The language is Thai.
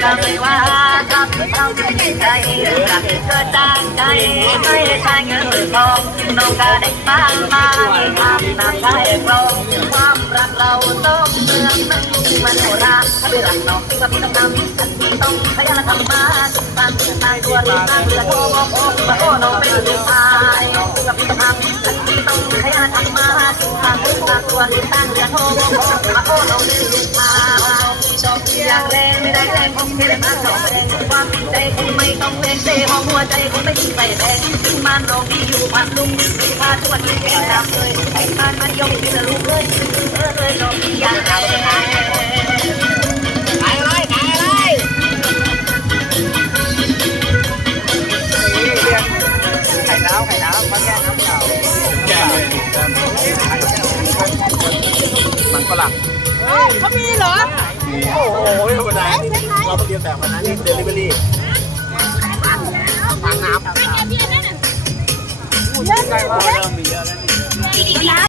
เลยว่ารักเราจะมีใจรักเกิดจากใจไม่ใช่เงินหรือทองน้องก็ได้ฟังมายทำน้ำใจกลงความรักเราต้องเมืองมันมันโหราถ้าเรื่องน้องที่ว่าพี่ต้องทำทันทีต้องขยันทำมาตามเพื่อนตายตัวดีตามเพื่อนโอ้โอ้โอ้มาโอ้น้องเป็นผู้ชายที่ว่าพี่ต้องทำทันทีต้องขยันทำมาตามเพื่อนตายตัวดีตามเพื่อนโอ้โอ้โอ้มาโอ้น้องเป็นผู้ ชายชอบอย่างแรงไม่ได้แรงคงแค่มาสองแรงความใจคงไม่ต้องแรงเตะห้องหัวใจคงไม่ทิ้งไปแรงถึงมันน้องที่อยู่พันลุงมีพาชวนที่แก่ดำเลยไอ้บ้านมันยงที่จะลูกเลยเออเออย่างไรขายอะไรขายอะไรนี่เรียกไข่ดาวไข่ดาวมาแก้น้ำเปล่าแก้เลยมันฝรั่งเขามีเหรอ โอ้โหธรรมดาเราไปเรียนแบบวันนั้นนี่เดลิเวอรี่ทางน้ำเยอะใกล้ว่าเริ่มมีเยอะแล้วนี่นะ